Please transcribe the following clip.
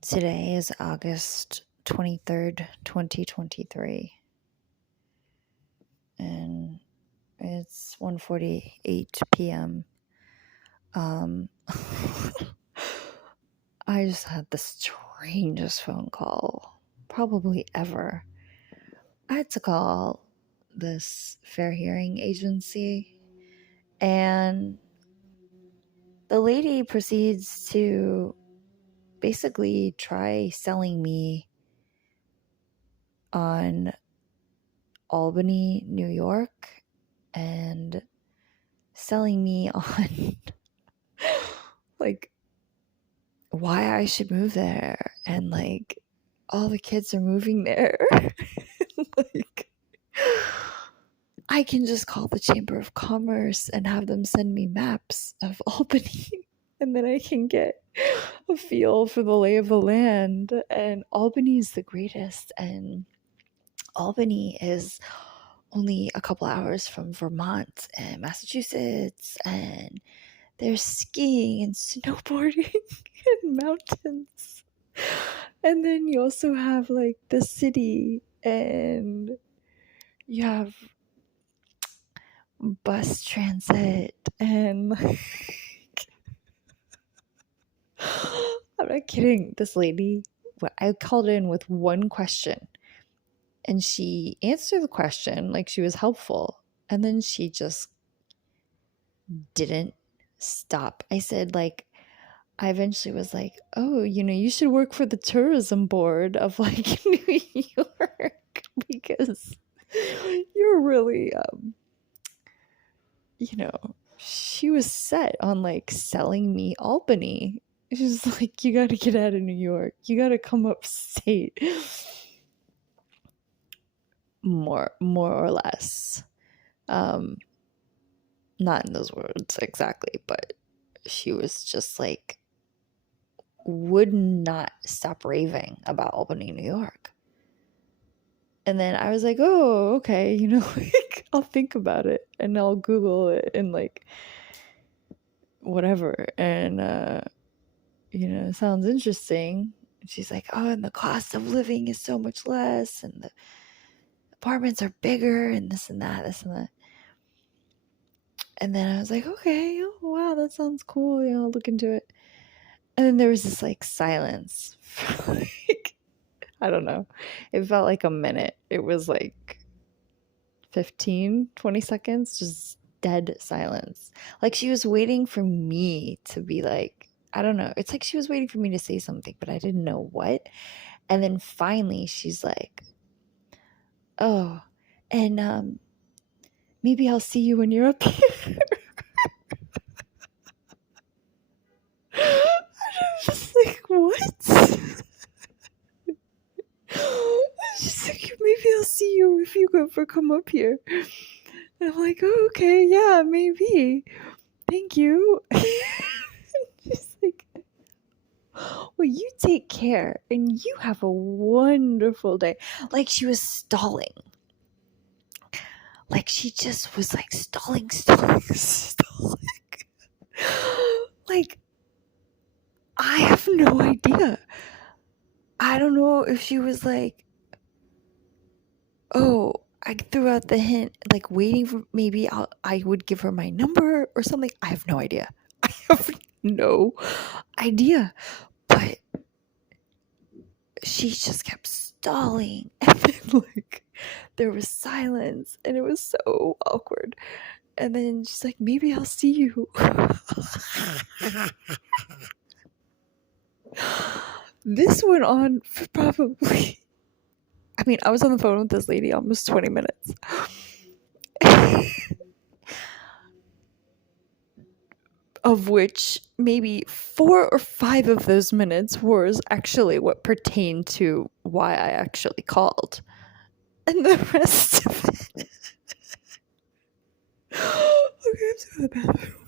Today is August 23rd, 2023, and it's 1:48 p.m. I just had the strangest phone call probably ever. I had to call this fair hearing agency, and the lady proceeds to basically try selling me on Albany, New York, and selling me on like why I should move there, and like all the kids are moving there. Like I can just call the Chamber of Commerce and have them send me maps of Albany and then I can get a feel for the lay of the land. And Albany is the greatest, and Albany is only a couple hours from Vermont and Massachusetts, and there's skiing and snowboarding and mountains. And then you also have like the city, and you have bus transit, and like I'm not kidding. This lady, I called in with one question and she answered the question, like she was helpful, and then she just didn't stop. I said, like, I eventually was like, oh, you should work for the tourism board of like New York because you're really, she was set on like selling me Albany. She's like, you got to get out of New York. You got to come upstate. More or less. Not in those words exactly, but she was just like, would not stop raving about Albany, New York. And then I was like, oh, okay, like I'll think about it and I'll Google it and like whatever. And, it sounds interesting. And she's like, oh, and the cost of living is so much less, and the apartments are bigger, and this and that, this and that. And then I was like, okay, oh, wow, that sounds cool. I'll look into it. And then there was this like silence for like, I don't know. It felt like a minute. It was like 15, 20 seconds, just dead silence. Like she was waiting for me to be like, I don't know. It's like she was waiting for me to say something, but I didn't know what. And then finally she's like, oh, and maybe I'll see you when you're up here. I'm just like, what? She's like, maybe I'll see you if you ever come up here. And I'm like, oh, okay, yeah, maybe. Thank you. She's like, well, you take care and you have a wonderful day. Like she was stalling. Like she just was like stalling. Like, I have no idea. I don't know if she was like, oh, I threw out the hint, like waiting for maybe I would give her my number or something. I have no idea. I have no idea. But she just kept stalling. And then like there was silence and it was so awkward. And then she's like, maybe I'll see you. This went on for probably, I mean, I was on the phone with this lady almost 20 minutes. Of which maybe 4 or 5 of those minutes was actually what pertained to why I actually called. And the rest of it... Okay, I'm going to the bathroom.